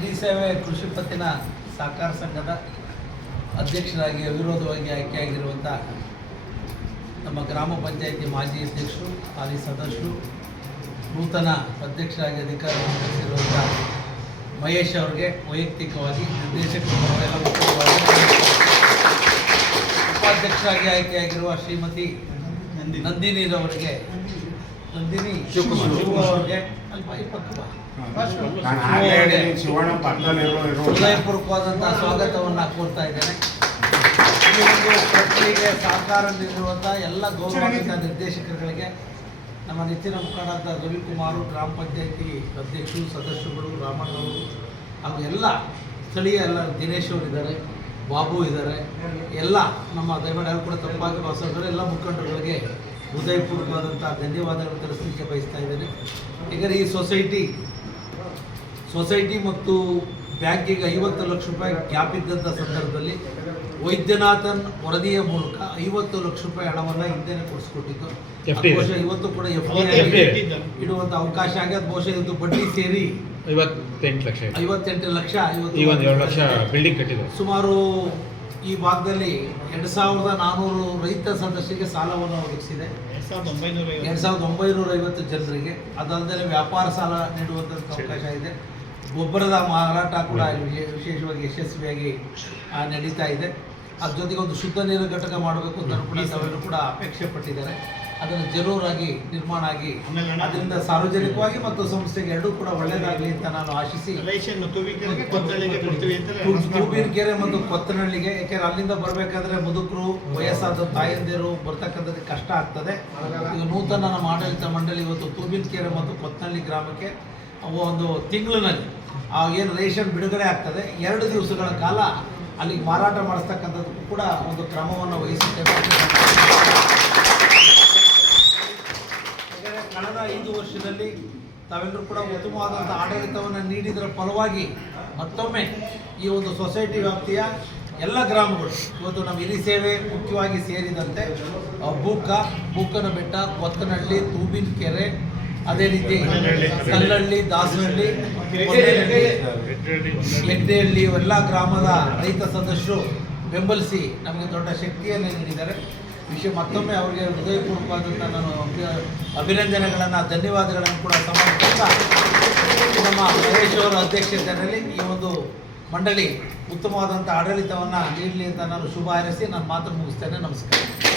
ಹಿರಿ ಸೇವೆ ಕೃಷಿ ಪತ್ತಿನ ಸಹಕಾರ ಸಂಘದ ಅಧ್ಯಕ್ಷರಾಗಿ, ಅವಿರೋಧವಾಗಿ ಆಯ್ಕೆಯಾಗಿರುವಂಥ ನಮ್ಮ ಗ್ರಾಮ ಪಂಚಾಯಿತಿ ಮಾಜಿ ಅಧ್ಯಕ್ಷರು ಹಾಲಿ ಸದಸ್ಯರು, ನೂತನ ಅಧ್ಯಕ್ಷರಾಗಿ ಅಧಿಕಾರ ವಹಿಸಿರುವಂಥ ಮಹೇಶ್ ಅವರಿಗೆ ವೈಯಕ್ತಿಕವಾಗಿ ನಿರ್ದೇಶಕರು ಉಪಾಧ್ಯಕ್ಷರಾಗಿ ಆಯ್ಕೆಯಾಗಿರುವ ಶ್ರೀಮತಿ ನಂದಿನಿರವರಿಗೆ ನಂದಿನಿ ಶಿವಕುಮಾರ್. ಅವರಿಗೆ ಅಲ್ಪ ಇಪ್ಪತ್ತು ಶಿವಣ್ಣ ಹೃದಯಪೂರ್ವಕವಾದಂತಹ ಸ್ವಾಗತವನ್ನ ಕೋರ್ತಾ ಇದ್ದೇನೆ. ಈ ಒಂದು ಪ್ರಕ್ರಿಯೆಗೆ ಸಹಕಾರ ನೀಡಿರುವಂಥ ಎಲ್ಲ ಗೌರವಾನ್ವಿತ ನಿರ್ದೇಶಕರುಗಳಿಗೆ ನಮ್ಮ ನೆಚ್ಚಿನ ಮುಖಂಡರಾದ ರವಿಕುಮಾರ್ ಗ್ರಾಮ ಪಂಚಾಯತಿ ಅಧ್ಯಕ್ಷರು ಸದಸ್ಯರುಗಳು ರಾಮಣ್ಣವರು ಹಾಗೂ ಎಲ್ಲ ಸ್ಥಳೀಯ ಎಲ್ಲ ದಿನೇಶ್ ಅವರು ಇದ್ದಾರೆ ಬಾಬು ಇದ್ದಾರೆ. ಎಲ್ಲ ನಮ್ಮ ದಯಮಾಡಿ ಕೂಡ ತಪ್ಪಾಗಿ ಭಾವಿಸಿದ್ರೆ ಎಲ್ಲ ಮುಖಂಡರುಗಳಿಗೆ ಹೃದಯಪೂರ್ವಕವಾದಂಥ ಧನ್ಯವಾದಗಳು ತಿಳಿಸಲಿಕ್ಕೆ ಬಯಸ್ತಾ ಇದ್ದೇನೆ. ಏಕೆಂದರೆ ಈ ಸೊಸೈಟಿ ಸೊಸೈಟಿ ಮತ್ತು ಬ್ಯಾಂಕಿಗೆ ಐವತ್ತು ಲಕ್ಷ ರೂಪಾಯಿ ಗ್ಯಾಪ್ ಇದ್ದಂಥ ಸಂದರ್ಭದಲ್ಲಿ ವೈದ್ಯನಾಥನ್ ವರದಿಯ ಮೂಲಕ ಐವತ್ತು ಲಕ್ಷ ರೂಪಾಯಿ ಹಣವನ್ನು ಹಿಂದೆನೆ ಕೊಡಿಸ್ಕೊಟ್ಟಿದ್ದು. ಬಹುಶಃ ಇವತ್ತು ಕೂಡ ಎಫ್. ಇಡುವಂಥ ಅವಕಾಶ ಆಗ್ಯದ ಅದು ಬಹುಶಃ ಇದು ಬಡ್ಡಿ ಸೇರಿ ಐವತ್ತೆಂಟು ಲಕ್ಷ ಐವತ್ತೆಂಟು ಲಕ್ಷ ಐವತ್ತು ಲಕ್ಷ ಬಿಲ್ಡಿಂಗ್ ಕಟ್ಟಿದೆ ಸುಮಾರು ಈ ಭಾಗದಲ್ಲಿ ಎರಡು ಸಾವಿರದ ನಾನ್ನೂರು ರೈತ ಸದಸ್ಯರಿಗೆ ಸಾಲವನ್ನು ಒದಗಿಸಿದೆ. ಎರಡು ಸಾವಿರದ ಒಂಬೈನೂರ ಐವತ್ತು. ಜನರಿಗೆ ಅದಲ್ಲದೆ ವ್ಯಾಪಾರ ಸಾಲ ನೀಡುವಂಥ ಅವಕಾಶ ಇದೆ. ಗೊಬ್ಬರದ ಮಾರಾಟ ಕೂಡ ವಿಶೇಷವಾಗಿ ಯಶಸ್ವಿಯಾಗಿ ನಡೀತಾ ಇದೆ. ಅದ್ರ ಜೊತೆಗೆ ಒಂದು ಶುದ್ಧ ನೀರು ಘಟಕ ಮಾಡಬೇಕು ಅಂತ ಕೂಡ ಅಪೇಕ್ಷೆ ಪಟ್ಟಿದ್ದಾರೆ. ಅದನ್ನು ಜರೂರಾಗಿ ನಿರ್ಮಾಣ ಆಗಿ ಅದರಿಂದ ಸಾರ್ವಜನಿಕವಾಗಿ ಮತ್ತು ಸಂಸ್ಥೆಗೆ ಎರಡೂ ಕೂಡ ಒಳ್ಳೇದಾಗಲಿ ಅಂತ ನಾನು ಆಶಿಸಿ. ಕೆರೆ ಮತ್ತು ಕೊತ್ತನಹಳ್ಳಿಗೆ ಯಾಕೆಂದ್ರೆ ಅಲ್ಲಿಂದ ಬರಬೇಕಾದ್ರೆ ಮುದುಕರು ವಯಸ್ಸಾದ ತಾಯಂದಿರು ಬರ್ತಕ್ಕಂಥದ್ದು ಕಷ್ಟ ಆಗ್ತದೆ. ಈಗ ನೂತನ ನಮ್ಮ ಆಡಳಿತ ಮಂಡಳಿ ಇವತ್ತು ತೂಬಿನಕೆರೆ ಮತ್ತು ಕೊತ್ತನಹಳ್ಳಿ ಗ್ರಾಮಕ್ಕೆ ಅವು ಒಂದು ತಿಂಗಳಿನಲ್ಲಿ ಆ ಏನು ರೇಷನ್ ಬಿಡುಗಡೆ ಆಗ್ತದೆ. ಎರಡು ದಿವಸಗಳ ಕಾಲ ಅಲ್ಲಿಗೆ ಮಾರಾಟ ಮಾಡಿಸ್ತಕ್ಕಂಥದ್ದು ಕೂಡ ಒಂದು ಕ್ರಮವನ್ನು ವಹಿಸುತ್ತೇವೆ ಐದು ವರ್ಷದಲ್ಲಿ ತಾವೆಲ್ಲರೂ ಕೂಡ ಉತ್ತಮವಾದಂಥ ಆಡಳಿತವನ್ನು ನೀಡಿದರ ಫಲವಾಗಿ ಮತ್ತೊಮ್ಮೆ ಈ ಒಂದು ಸೊಸೈಟಿ ವ್ಯಾಪ್ತಿಯ ಎಲ್ಲ ಗ್ರಾಮಗಳು ಇವತ್ತು ನಮ್ಮ ಹಿರಿ ಸೇವೆ ಮುಖ್ಯವಾಗಿ ಸೇರಿದಂತೆ ಬೂಕ ಬೂಕನ ಬೆಟ್ಟ ಕೊತ್ತನಹಳ್ಳಿ ತೂಬಿನ ಕೆರೆ ಅದೇ ರೀತಿ ಕಲ್ಲಹಳ್ಳಿ ದಾಸನಹಳ್ಳಿ ಹೆಗ್ಡೆಹಳ್ಳಿ ಇವೆಲ್ಲ ಗ್ರಾಮದ ರೈತ ಸದಸ್ಯರು ಬೆಂಬಲಿಸಿ ನಮಗೆ ದೊಡ್ಡ ಶಕ್ತಿಯನ್ನು ನೀಡಿದ್ದಾರೆ. ವಿಷಯ ಮತ್ತೊಮ್ಮೆ ಅವರಿಗೆ ಹೃದಯಪೂರ್ವಕವಾದಂಥ ನಾನು ಅಭಿನಂದನೆಗಳನ್ನು, ಧನ್ಯವಾದಗಳನ್ನು ಕೂಡ ಸಮರ್ಪಿಸ್ತಾ ನಮ್ಮ ಮಹೇಶ್ ಅವರ ಅಧ್ಯಕ್ಷತೆಯಲ್ಲಿ ಈ ಒಂದು ಮಂಡಳಿ ಉತ್ತಮವಾದಂಥ ಆಡಳಿತವನ್ನು ನೀಡಲಿ ಅಂತ ನಾನು ಶುಭ ಹಾರೈಸಿ ನಾನು ಮಾತು ಮುಗಿಸ್ತೇನೆ. ನಮಸ್ಕಾರ.